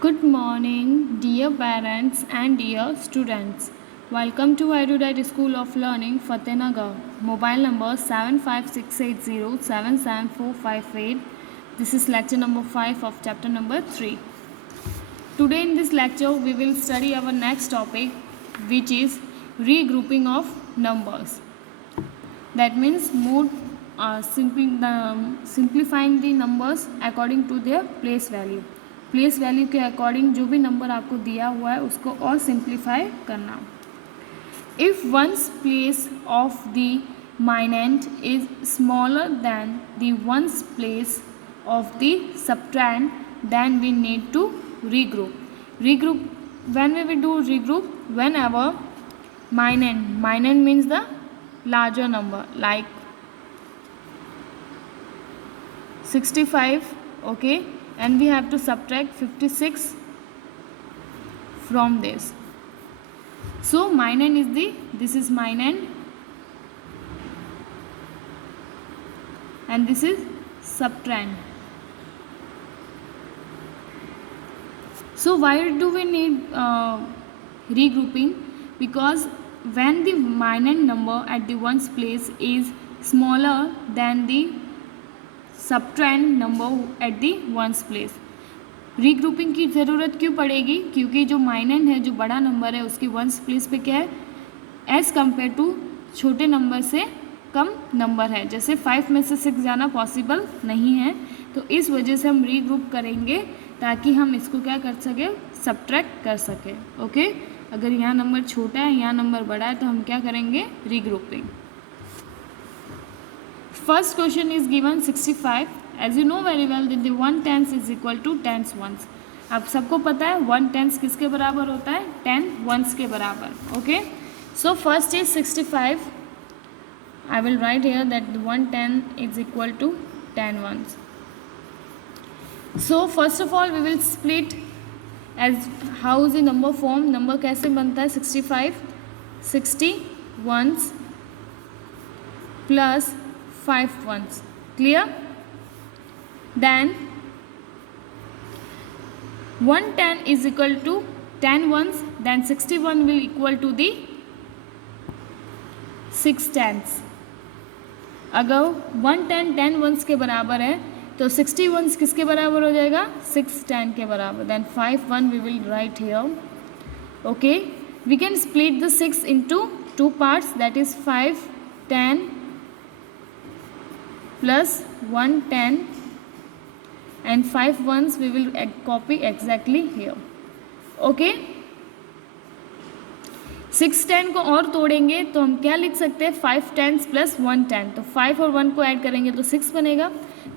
Good morning, dear parents and dear students. Welcome to Erudite School of Learning, Fatehnagar. Mobile number 75680774458. This is lecture number 5 of chapter number 3. Today in this lecture, we will study our next topic, which is regrouping of numbers. That means simplifying the numbers according to their place value. Place value के according जो भी number आपको दिया हुआ है उसको और simplify करना. If ones place of the minuend is smaller than the ones place of the subtrahend then we need to regroup. When we will do regroup, whenever minend means the larger number like 65, okay, and we have to subtract 56 from this. So minend is this is minend and this is subtrand. So why do we need regrouping? Because when the minend number at the ones place is smaller than the subtrahend number at the ones place. Regrouping की ज़रूरत क्यों पड़ेगी? क्योंकि जो माइनेंड है, जो बड़ा number है, उसकी वंस प्लेस पे क्या है, एज़ कम्पेयर टू छोटे नंबर से कम नंबर है. जैसे 5 में से 6 जाना पॉसिबल नहीं है, तो इस वजह से हम रीग्रुप करेंगे ताकि हम इसको क्या कर सकें, सब्ट्रैक्ट कर सकें. ओके, अगर यहाँ नंबर छोटा है, यहाँ नंबर बड़ा है, तो हम क्या करेंगे, regrouping. First question is given 65. As you know very well that the 1/10 is equal to 10 ones. आप सबको पता है 1/10 किसके बराबर होता है, 10 ones के बराबर. Okay. So first is 65. I will write here that the 1/10 is equal to 10 ones. So first of all we will split as how is the number form. Number कैसे बनता है, 65 60 ones plus 5 ones. Clear? Then 1/10 is equal to 10 ones. Then 61 will equal to the 6 tens. अगर 1/10 10 ones के बराबर है तो 60 ones किसके बराबर हो जाएगा, 6 10 के बराबर. Then 5 1 we will write here. Okay, we can split the 6 into 2 parts, that is 5 10 plus 1/10 and 5 ones we will copy exactly here. Okay, 6 10 को और तोड़ेंगे तो हम क्या लिख सकते हैं, 5 10 plus 1 10. तो 5 और 1 को ऐड करेंगे तो 6 बनेगा.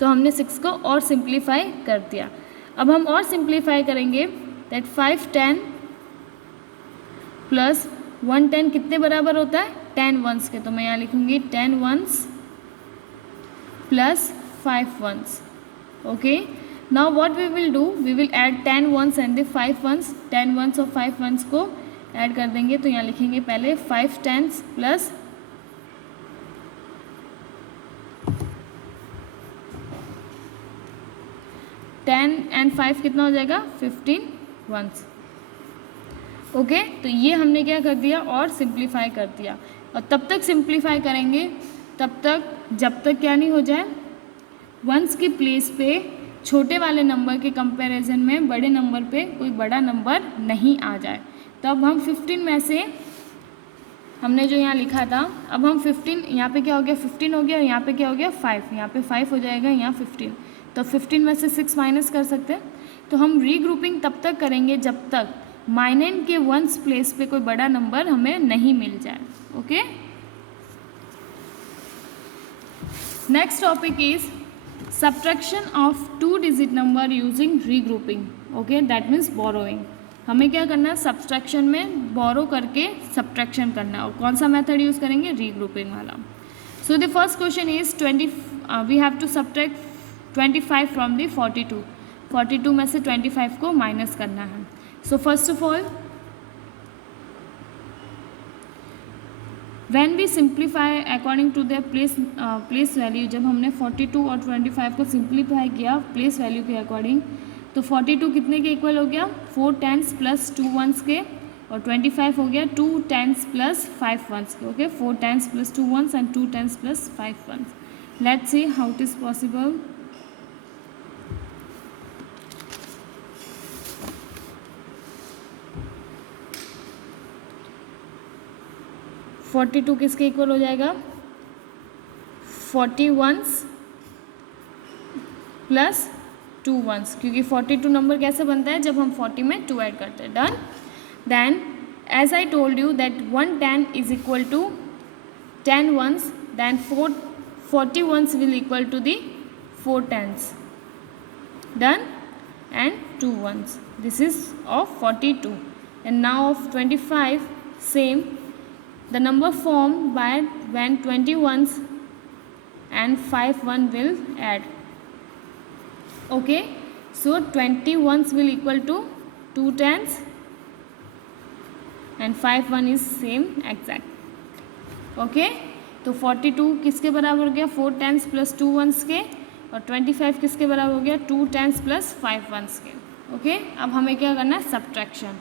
तो हमने 6 को और सिंप्लीफाई कर दिया. अब हम और सिंप्लीफाई करेंगे दैट 5 10 प्लस 1 10 कितने बराबर होता है, 10 ones के. तो मैं यहाँ लिखूँगी 10 ones plus 5 ones. Okay, now what we will do, we will add 10 ones and the 5 ones. 10 ones और 5 ones को ऐड कर देंगे. तो यहाँ लिखेंगे पहले 5 tens plus 10 and 5 कितना हो जाएगा, 15 ones. ओके, तो ये हमने क्या कर दिया, और सिंप्लीफाई कर दिया. और तब तक सिंप्लीफाई करेंगे तब तक जब तक क्या नहीं हो जाए, वंस की प्लेस पे छोटे वाले नंबर के कंपैरिजन में बड़े नंबर पे कोई बड़ा नंबर नहीं आ जाए. तब हम 15 में से हमने जो यहाँ लिखा था, अब हम 15 यहाँ पे क्या हो गया, 15 हो गया, और यहाँ पे क्या हो गया, 5. यहाँ पे 5 हो जाएगा, यहाँ 15. तो 15 में से 6 माइनस कर सकते हैं. तो हम रीग्रुपिंग तब तक करेंगे जब तक माइनेंड के वंस प्लेस पे कोई बड़ा नंबर हमें नहीं मिल जाए. Okay, next topic is subtraction of 2-digit number using regrouping. Okay, that means borrowing. हमें क्या करना है, सब्सट्रैक्शन में बोरो करके सब्ट्रैक्शन करना है. और कौन सा मेथड यूज़ करेंगे, रीग्रुपिंग वाला. So the first question is 20. We have to subtract 25 from the 42. 42 में से 25 को माइनस करना है. So first of all when we simplify according to the place value, जब हमने 42 और 25 को सिंप्लीफाई किया प्लेस वैल्यू के अकॉर्डिंग, तो 42 कितने के इक्वल हो गया, 4 10s प्लस 2 1s के, और 25 हो गया 2 10s प्लस 5 1s के. Okay, 4 10s plus 2 1s and 2 10s plus 5 1s. Let's see how it is possible. Forty two किसके इक्वल हो जाएगा, 41s प्लस 2 1s, क्योंकि 42 नंबर कैसे बनता है, जब हम 40 में 2 ऐड करते हैं. Done. Then as I told you that 1 10 is equal to 10 1s, then 40 1s will equal to the 4 10s. Done. And 2 1s. This is of 42. And now of 25, same. The number formed by when 20 1s and 5 1 will add. Okay, so 20 1s will equal to 2 10s and 5 1 is same exact. Okay, तो 42 किसके बराबर हो गया, 4 10s plus 2 1s के, और 25 किसके बराबर हो गया, 2 10s प्लस 5 1s के. ओके, अब हमें क्या करना है, subtraction.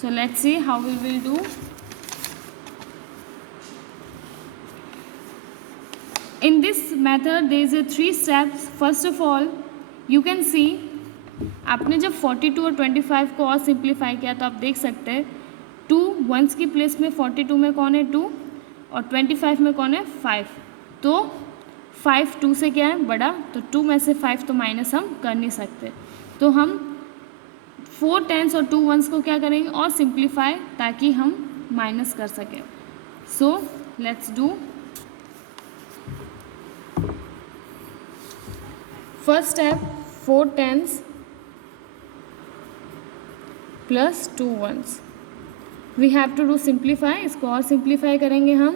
So let's see how we will do. In this method there is a 3 steps. First of all you can see, आपने जब 42 और 25 को और सिंप्लीफाई किया तो आप देख सकते हैं 2 1s की प्लेस में 42 में कौन है 2 और 25 में कौन है 5. तो 5 2 से क्या है बड़ा, तो 2 में से 5 तो माइनस हम कर नहीं सकते, तो हम 4 10s और 2 1s को क्या करेंगे और सिंप्लीफाई, ताकि हम माइनस कर सकें. So let's do. First step 4 10s plus 2 1s. We have to do simplify. इसको और सिंप्लीफाई करेंगे हम.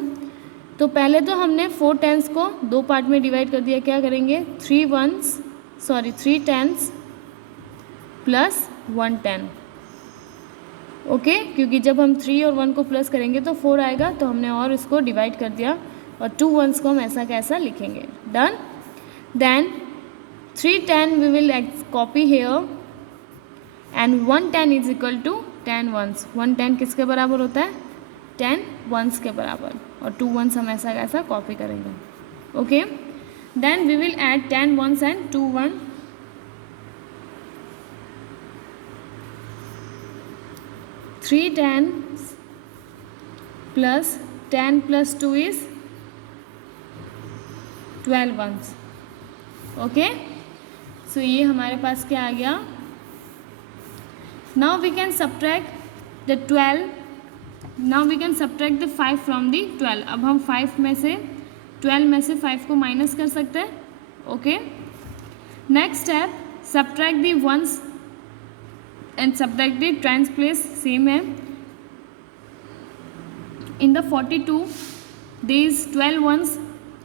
तो पहले तो हमने 4 10s को 2 पार्ट में डिवाइड कर दिया. क्या करेंगे 3 10s प्लस 1 10. ओके, क्योंकि जब हम 3 और 1 को प्लस करेंगे तो 4 आएगा, तो हमने और इसको डिवाइड कर दिया और 2 1s को हम ऐसा कैसा लिखेंगे. Done. Then 3 10 we will copy here and 1 10 is equal to 10 1s. 1 10 किसके बराबर होता है 10 1s के बराबर, और 2 1s हम ऐसा कैसा कॉपी करेंगे. Okay, then we will add 10 1s and 2 1. 3 10s plus 10 plus 2 is 12 1s. Okay, so ये हमारे पास क्या आ गया. Now we can subtract the 12. Now we can subtract the 5 from the 12. अब हम 5 में से 12 में से 5 को माइनस कर सकते हैं. Okay, next step subtract the 1s and subtract the tens place. Same है. In the 42 there is 12 1s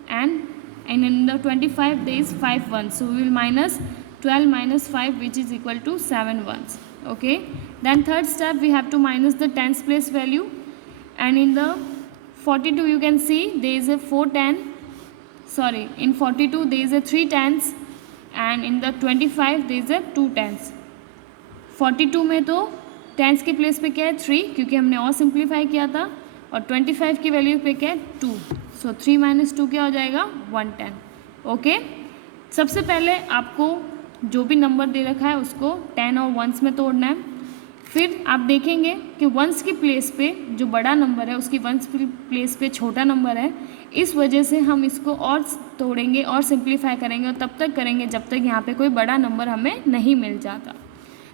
and in the 25 there is 5 1s, so we will minus 12 minus 5 which is equal to 7 1s. Okay, then third step we have to minus the tens place value, and in the 42 you can see there is a in 42 there is a 3 tens and in the 25 there is a 2 tens. 42 में तो tense के place पे क्या है 3, क्योंकि हमने और simplify किया था, और 25 की वैल्यू पे क्या है 2. सो 3 माइनस 2 क्या हो जाएगा 110. ओके, सबसे पहले आपको जो भी नंबर दे रखा है उसको 10 और 1s में तोड़ना है. फिर आप देखेंगे कि 1s की प्लेस पे जो बड़ा नंबर है उसकी 1s प्लेस पे छोटा नंबर है, इस वजह से हम इसको और तोड़ेंगे और सिंप्लीफाई करेंगे, और तब तक करेंगे जब तक यहाँ पे कोई बड़ा नंबर हमें नहीं मिल जाता.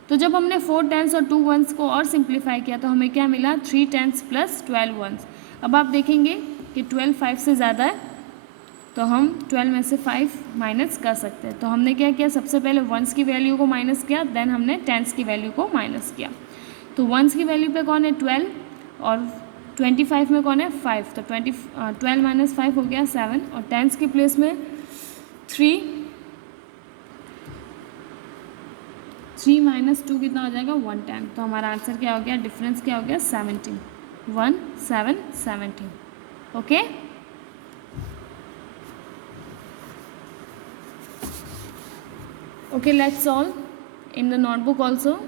तो जब हमने 4 10s और 2 1s को और सिंप्लीफाई किया तो हमें क्या मिला 3 10s प्लस 12 1s. अब आप देखेंगे कि 12 5 से ज़्यादा है, तो हम 12 में से 5 माइनस कर सकते हैं. तो हमने क्या किया, सबसे पहले 1s की वैल्यू को माइनस किया, देन हमने 10s की वैल्यू को माइनस किया. तो 1s की वैल्यू पे कौन है 12 और 25 में कौन है 5, तो 12 माइनस 5 हो गया 7, और 10s की प्लेस में 3 माइनस 2 कितना हो जाएगा 110. तो हमारा आंसर क्या हो गया, डिफरेंस क्या हो गया 17, 1 7 17. Okay, okay let's solve. in the notebook also.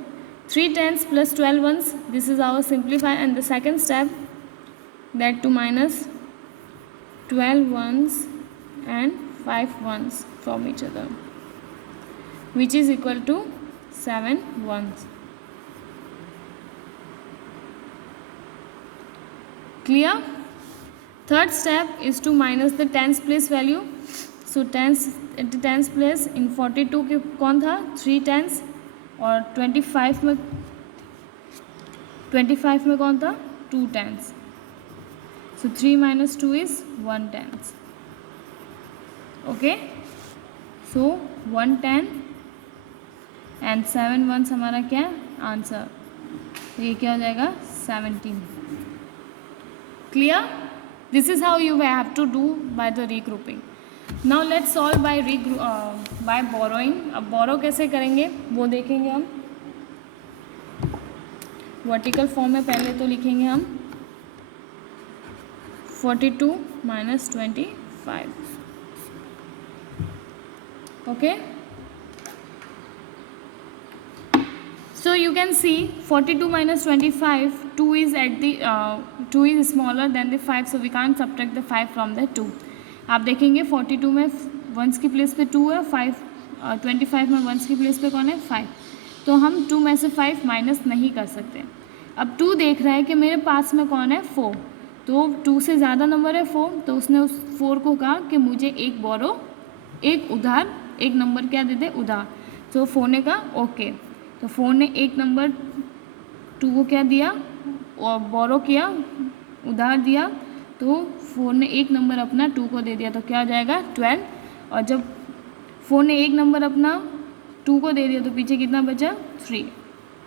3 tens plus 12 ones, this is our simplify, and the second step, that to minus 12 ones and 5 ones from each other, which is equal to 7 ones. Clear? Third step is to minus the tens place value. So tens at the tens place in 42 के कौन था 3 tens, और 25 में कौन था 2 tens. So 3 minus 2 is 1 tens. Okay, so 1 10 and 7 ones हमारा क्या answer, तो ये क्या हो जाएगा 17. Clear? This is how you have to do by the regrouping. Now let's solve by borrowing. अब borrow कैसे करेंगे वो देखेंगे हम. वर्टिकल फॉर्म में पहले तो लिखेंगे हम 42 minus 25. Okay, so you can see 42 minus 25, 2 is at the 2 is smaller than the 5, so we can't subtract the 5 from the 2. आप देखेंगे 42 में वंस की प्लेस पे 2 है, 25 में वंस की प्लेस पे कौन है 5, तो हम 2 में से 5 माइनस नहीं कर सकते. अब 2 देख रहा है कि मेरे पास में कौन है 4, तो 2 से ज़्यादा नंबर है 4, तो उसने उस 4 को कहा कि मुझे एक बोरो, एक उधार, एक नंबर क्या दे दे उधार. तो 4 ने कहा ओके, तो 4 ने एक नंबर 2 को क्या दिया और बोरो किया, उधार दिया, तो 4 ने एक नंबर अपना 2 को दे दिया, तो क्या हो जाएगा 12. और जब 4 ने एक नंबर अपना 2 को दे दिया तो पीछे कितना बचा 3.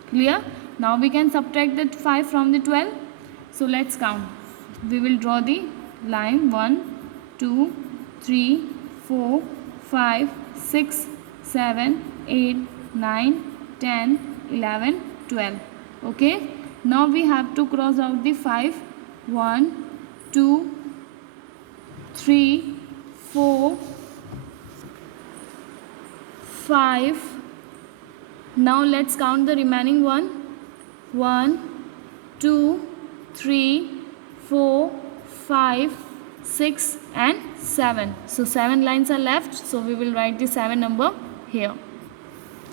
Clear? Now we can subtract that 5 from the 12. So let's count. We will draw the line 1 2 3 4 5 6 7 8 9 10 11 12. Okay, now we have to cross out the 5. 1 2 3 4 5. Now let's count the remaining one. 1 2 3 4 5 6 and 7. So 7 lines are left, so we will write the 7 number here.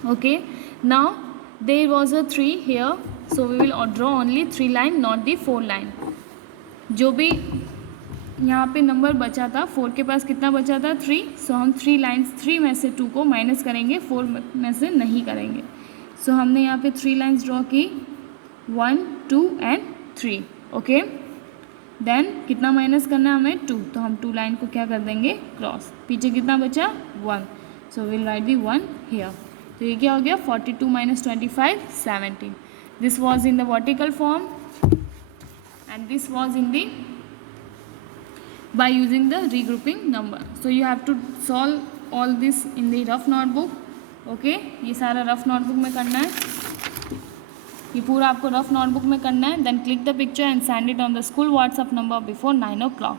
Okay, now there was a 3 here, so we will draw only 3 line, not the 4 line. जो भी यहाँ पे number बचा था 4 के पास कितना बचा था 3, सो हम 3 लाइन्स 3 में से 2 को माइनस करेंगे, 4 में से नहीं करेंगे. सो हमने यहाँ पे 3 लाइन्स ड्रॉ की 1 2 एंड 3. ओके, देन कितना माइनस करना है हमें 2, तो हम 2 लाइन को क्या कर देंगे क्रॉस. पीछे कितना बचा 1, so will write the 1 here. तो ये क्या हो गया 42 minus 25 17. This was in the vertical form and this was in the by using the regrouping number. So you have to solve all this in the rough notebook. Okay, ये सारा rough notebook में करना है, ये पूरा आपको rough notebook में करना है. Then click the picture and send it on the school WhatsApp number before 9 o'clock.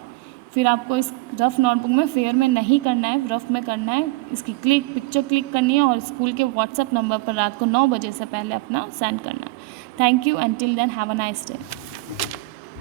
फिर आपको इस रफ़ नोटबुक में फेयर में नहीं करना है, रफ़ में करना है. इसकी पिक्चर क्लिक करनी है और स्कूल के व्हाट्सएप नंबर पर रात को 9 बजे से पहले अपना सेंड करना है. Thank you. Until then have a nice day.